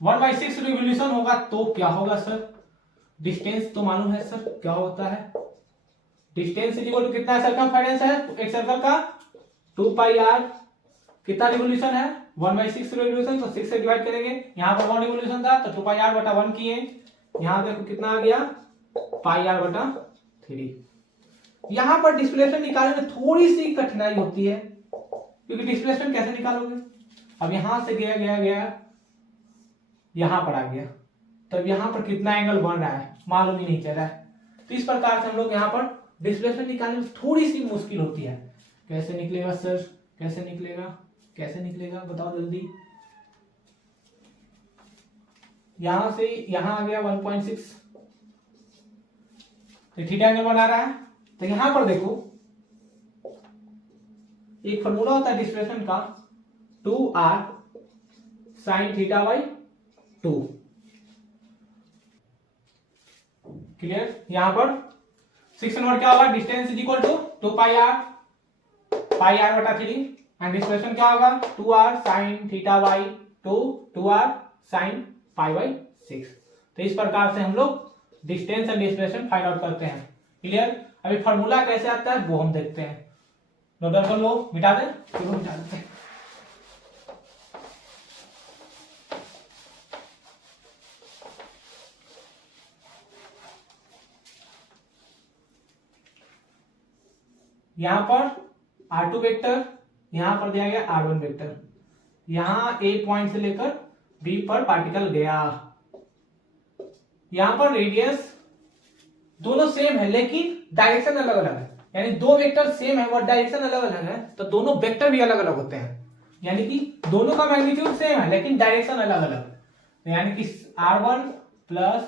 1/6 रिवॉल्यूशन होगा तो क्या होगा सर? डिस्टेंस तो मालूम है सर क्या होता है? डिस्टेंस इज इक्वल टू कितना है? सर्कमफेरेंस है एक सर्कल का 2 पाई आर। कितना रिवॉल्यूशन है? 1/6 रिवॉल्यूशन, तो 6 से डिवाइड करेंगे, यहां पर 1 रिवॉल्यूशन था तो 2 पाई आर बटा 1 किए, यहां देखो कितना आ गया? पाई आर बटा 3। यहां पर डिस्प्लेसमेंट निकालने में थोड़ी सी कठिनाई होती है, क्योंकि डिस्प्लेसमेंट कैसे निकालोगे? अब यहां से गया यहां पर आ गया, तब यहां पर कितना एंगल बन रहा है मालूम ही नहीं चल रहा है, तो इस प्रकार से हम लोग यहां पर डिस्प्लेसमेंट निकालने में थोड़ी सी मुश्किल होती है। कैसे निकलेगा सर? कैसे निकलेगा बताओ जल्दी। यहां से यहां आ गया 1.6, तो थीटा एंगल बना रहा है, तो यहां पर देखो एक फॉर्मूला होता है डिस्प्लेसमेंट का, 2r sin theta by 2। Clear? यहां पर 6 नंबर क्या होगा? Distance is equal to 2 pi R बटा 3, एंड डिस्प्लेसमेंट क्या होगा? 2r sin theta by 2, 2r sin pi by 6। तो इस प्रकार से हम लोग distance and displacement find out करते हैं। क्लियर? अभी फॉर्मूला कैसे आता है वो हम देखते हैं। नोट डाउन कर लो, मिटा दे, चलो मिटा देते हैं। यहां पर r2 वेक्टर, यहां पर दिया गया r1 वेक्टर, यहां a पॉइंट से लेकर b पर पार्टिकल गया, यहां पर रेडियस दोनों सेम है लेकिन डायरेक्शन अलग अलग है, यानी दो वेक्टर सेम है और डायरेक्शन अलग अलग है, तो दोनों वेक्टर भी अलग अलग होते हैं, यानी कि दोनों का मैग्नीट्यूड सेम है लेकिन डायरेक्शन अलग अलग, यानी कि r1 प्लस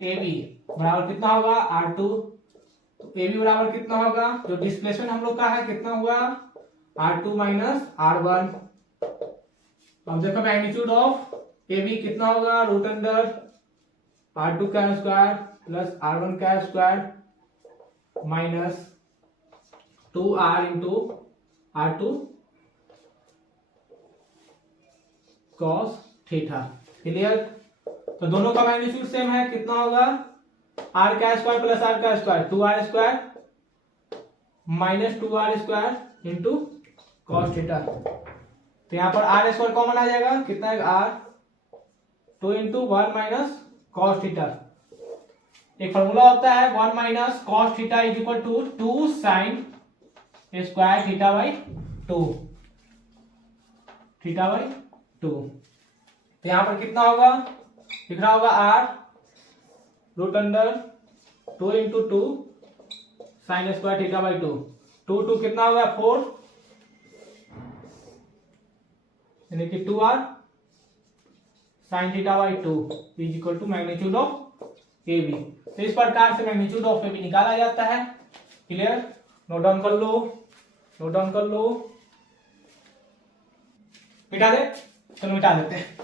ab बराबर कितना होगा? r2, तो AB बराबर कितना होगा? जो डिस्प्लेसमेंट हम लोग का है कितना हुआ? R2 minus R1। अब देखो मैग्नीट्यूड ऑफ AB कितना होगा? रूट अंडर R2 का स्क्वायर प्लस R1 का square minus 2R into R2 cos theta. Clear? तो दोनों का मैग्नीट्यूड सेम है, कितना होगा r का स्क्वायर प्लस r का square 2r square minus 2r square into cos theta. तो यहाँ पर r स्क्वायर कॉमन आ जाएगा, कितना है r 2 into 1 minus cos theta. एक फॉर्मूला होता है 1 minus cos theta is equal to 2 sine square theta by 2, theta by 2। तो यहां पर कितना होगा, लिख रहा होगा r root under 2 into 2 sine square theta by 2। 2 कितना होगा 4, यानी कि 2r sine theta by 2 is equal to magnitude of A B. तो इस प्रकार से मैग्नीट्यूड ऑफ ए बी निकाला जाता है। क्लियर? नोट डाउन कर लो, नोट डाउन कर लो। मिटा दे, चलो मिटा देते हैं।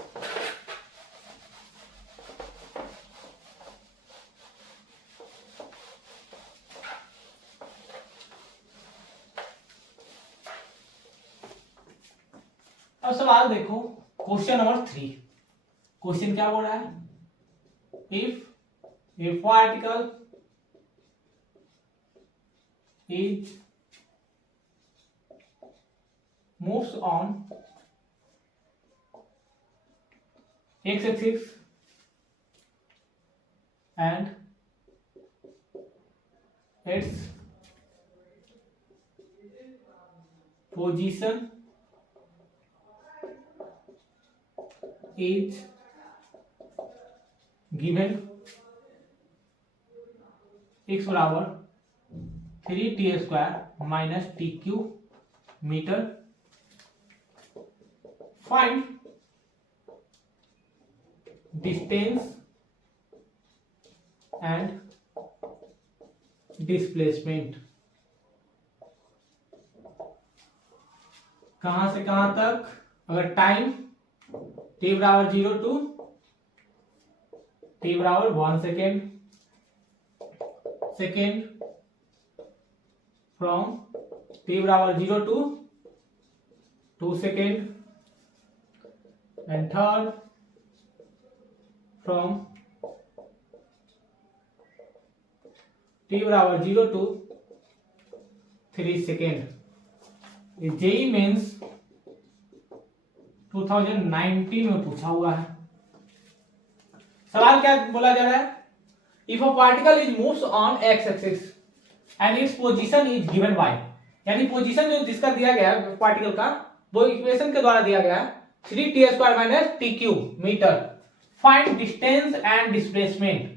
अब सवाल देखो, क्वेश्चन नंबर 3। क्वेश्चन क्या बोल रहा है, if A particle is moves on x-axis and its position is given x बराबर 3t square minus T cube metre. Find distance and displacement. कहां से कहां तक, अगर टाइम t बराबर 0 टू t बराबर 1 सेकेंड, सेकेंड फ्रॉम t बराबर 0 to 2 second, and third from t बराबर 0 टू 3 सेकेंड। ये जेई मेंस 2019 में पूछा हुआ है। सवाल क्या बोला जा रहा है, if a particle is moves on x axis and its position is given by, यानी पोजीशन जो जिसका दिया गया है पार्टिकल का, वो इक्वेशन के द्वारा दिया गया है 3t square minus T cube metre. Find distance and displacement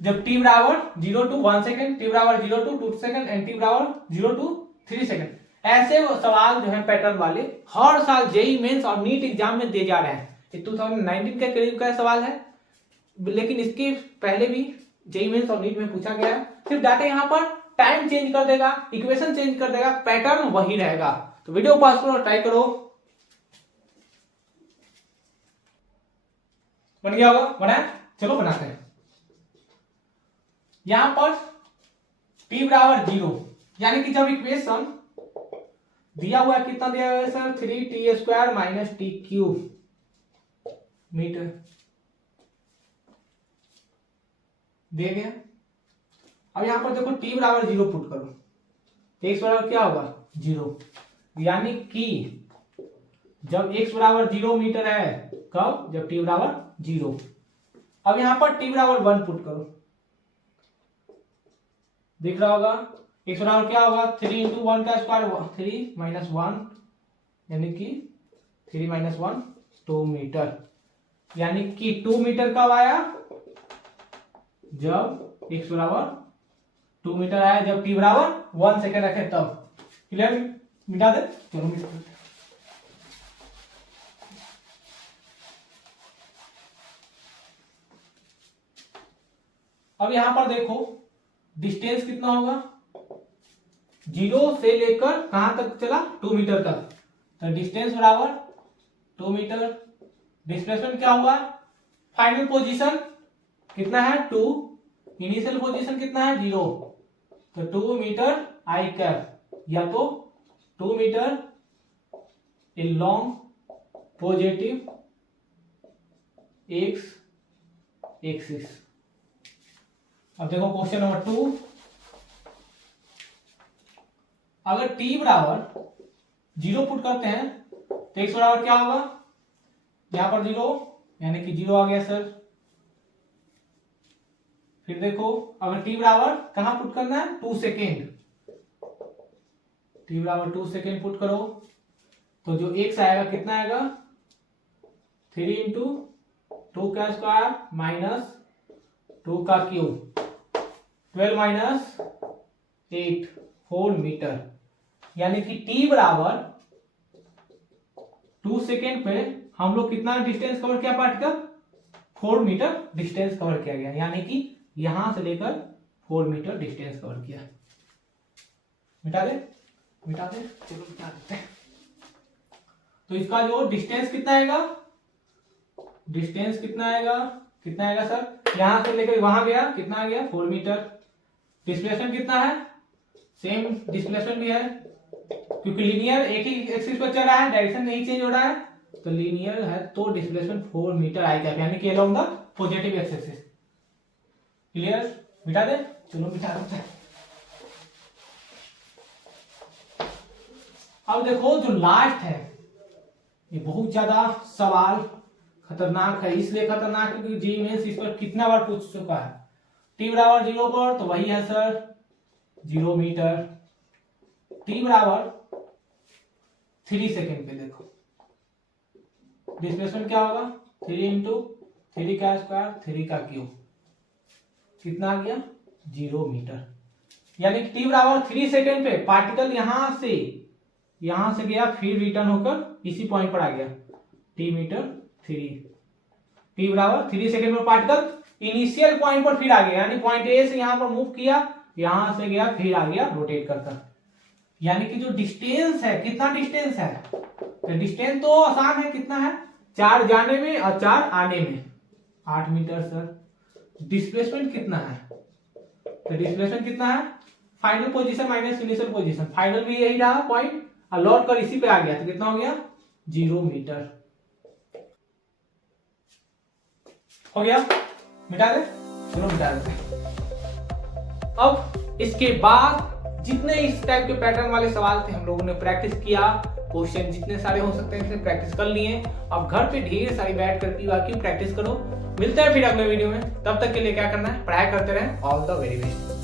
जब t बराबर 0 टू 1 सेकेंड, t बराबर 0 टू 2 सेकेंड एंड t बराबर 0 टू 3 सेकेंड। ऐसे सवाल जो है पैटर्न वाले हर साल जेई मेंस और नीट एग्जाम में दिए जा रहे हैं। ये 2019 के करीब का सवाल है, लेकिन इसके पहले भी जेई मेंस और नीट में पूछा गया है। सिर्फ डाटा यहाँ पर टाइम चेंज कर देगा, इक्वेशन चेंज कर देगा, पैटर्न वही रहेगा। तो वीडियो पॉज करो, ट्राई करो। बन गया होगा, बनाया, चलो बनाते हैं। यहां पर t बराबर 0, यानी कि जब इक्वेशन दिया हुआ है, कितना दिया हुआ है sir, 3t square minus T cube metre दे गया। अब यहां पर देखो t बराबर 0 पुट करो, तो x बराबर क्या होगा 0, यानी कि जब x बराबर 0 मीटर है, कब, जब t बराबर 0। अब यहां पर t बराबर 1 पुट करो, दिख रहा होगा x बराबर क्या होगा 3 इंटू 1 का स्क्वायर 3 माइनस 1, यानी कि 3 माइनस 1 2 मीटर, यानी कि 2 मीटर कब आया, जब x बराबर 2 मीटर आया, जब t बराबर 1 सेकेंड रखे तब। क्लियर? मिटा दे, चलो मिटा दे। अब यहां पर देखो डिस्टेंस कितना होगा, 0 से लेकर कहां तक चला, 2 मीटर तक, तो डिस्टेंस बराबर 2 मीटर। डिस्प्लेसमेंट क्या हुआ, फाइनल पोजीशन कितना है 2, इनिशियल पोजीशन कितना है 0, तो 2 मीटर आई कैप, या तो 2 metre along positive x axis. अब देखो क्वेश्चन नंबर 2, अगर t बराबर 0 पुट करते हैं तो x बराबर क्या होगा, यहां पर 0 यानी कि 0 आ गया सर। फिर देखो अगर t बराबर कहां पुट करना है, 2 सेकेंड, t बराबर 2 सेकेंड पुट करो तो जो x आएगा कितना आएगा, 3 इंटू 2 का स्क्वायर माइनस 2 का क्यूब, 12 माइनस 8, 4 मीटर। यानी कि t बराबर 2 सेकेंड पे हम लोग कितना डिस्टेंस कवर किया, पार्टिकल 4 मीटर डिस्टेंस कवर किया गया, यानी कि यहां से लेकर 4 मीटर डिस्टेंस कवर किया। मिटा दे चलो मिटा देते हैं। तो इसका जो डिस्टेंस कितना आएगा, डिस्टेंस कितना आएगा सर, यहां से लेकर वहां गया कितना आ गया, 4 मीटर। डिस्प्लेसमेंट कितना है, सेम डिस्प्लेसमेंट भी है क्योंकि लीनियर एक ही एक्सिस पर चल रहा है, डायरेक्शन नहीं चेंज हो रहा है, तो लीनियर है तो डिस्प्लेसमेंट 4 मीटर आएगा, यानी कि along the positive axis. Clear, मिटा दे, चलो मिटा देते हैं। अब देखो जो लास्ट है ये बहुत ज्यादा सवाल खतरनाक है, इसलिए खतरनाक है क्योंकि जी मेंस इस पर कितना बार पूछ चुका है। टी बराबर 0 पर तो वही है सर 0 मीटर, टी बराबर 3 सेकेंड पे देखो डिस्प्लेसमेंट क्या होगा, 3 इंटू 3 का स्क्वायर 3 का क्यूब, कितना आ गया 0 मीटर। यानी टी बराबर 3 सेकेंड पे पार्टिकल यहां से गया फिर रिटर्न होकर इसी पॉइंट पर आ गया, टी मीटर 3, टी बराबर 3 सेकेंड पर पार्टिकल इनिशियल पॉइंट पर फिर आ गया, यानी पॉइंट ए से यहां पर मूव किया, यहां से गया फिर आ गया रोटेट करता। यानी कि जो डिस्टेंस है, कितना डिस्टेंस है, तो डिस्टेंस तो आसान है, कितना है 4 जाने में और 4 आने में, 8 मीटर सर। डिस्प्लेसमेंट कितना है, तो डिस्प्लेसमेंट कितना है, final position minus initial position, final भी यही रहा पॉइंट और लौट कर इसी पे आ गया तो कितना हो गया 0 मीटर। हो गया, मिटा दे, चलो मिटा देते। अब इसके बाद जितने इस टाइप के पैटर्न वाले सवाल थे हम लोगों ने प्रैक्टिस किया, क्वेश्चन जितने सारे हो सकते हैं प्रैक्टिस कर लिए। अब घर पे ढेर सारी बैठ कर बाकी प्रैक्टिस करो। मिलते हैं फिर अगले वीडियो में, तब तक के लिए क्या करना है, पढ़ाई करते रहें। All the very best.